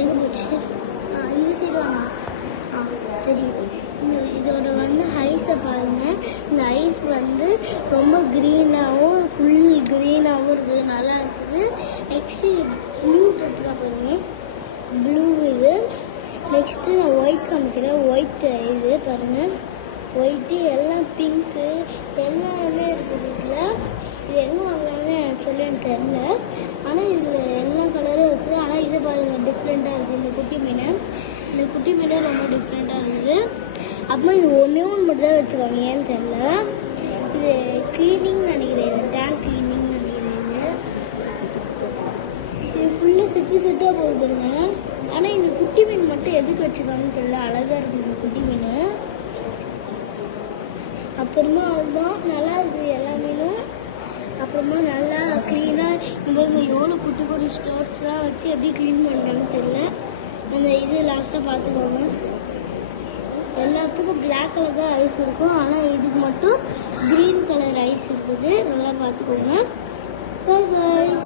எங்கே போச்சு? இந்த சைடு வாங்க. தெரியுது. இதோட வந்து ஐஸை பாருங்கள். இந்த ஐஸ் வந்து ரொம்ப க்ரீனாகவும் ஃபுல் க்ரீனாகவும் இருக்குது, நல்லா இருக்குது. நெக்ஸ்ட்டு ப்ளூ டெட்ரா பாருங்கள், ப்ளூ இது. நெக்ஸ்ட்டு நான் ஒயிட் காமிக்கிறேன். ஒயிட் இது பாருங்கள், ஒயிட்டு எல்லாம் பிங்க்கு எல்லாமே இருக்குது. இதில் இது எங்கே வாங்குறாங்கன்னு எனக்கு தெரில. ஆனால் இதில் எல்லா கலரும் இருக்குது. ஆனால் இதை பாருங்கள், டிஃப்ரெண்ட்டாக இருக்குது. இந்த குட்டி மீன் ரொம்ப டிஃப்ரெண்ட்டாக இருக்குது. அப்புறமா இது ஒன்று மட்டும் தான் வச்சுக்கோங்க, ஏன்னு தெரில. இது க்ளீனிங்னு நினைக்கிறேன், இது டேங்க் க்ளீனிங்னு நினைக்கிறேன். இது ஃபுல்லாக செட்டாக போகுதுங்க. ஆனால் இந்த குட்டி மீன் மட்டும் எதுக்கு வச்சுக்காங்கன்னு தெரியல, அழகாக இருக்குது இந்த குட்டி மீன். அப்புறமா அதுதான் நல்லா இருக்குது எல்லா மீனும். அப்புறமா நல்லா க்ளீனாக இவங்க எவ்வளோ குட்டி குட்டி ஸ்டார்ட்ஸ்லாம் வச்சு எப்படி க்ளீன் பண்ணுறாங்கன்னு தெரியல. அந்த இது லாஸ்ட்டாக பார்த்துக்கோங்க. எல்லாத்துக்கும் பிளாக் கலர் தான் ஐஸ் இருக்கும், ஆனால் இதுக்கு மட்டும் க்ரீன் கலர் ஐஸ் இருக்குது. நல்லா பார்த்துக்கோங்க. பாய் பாய்.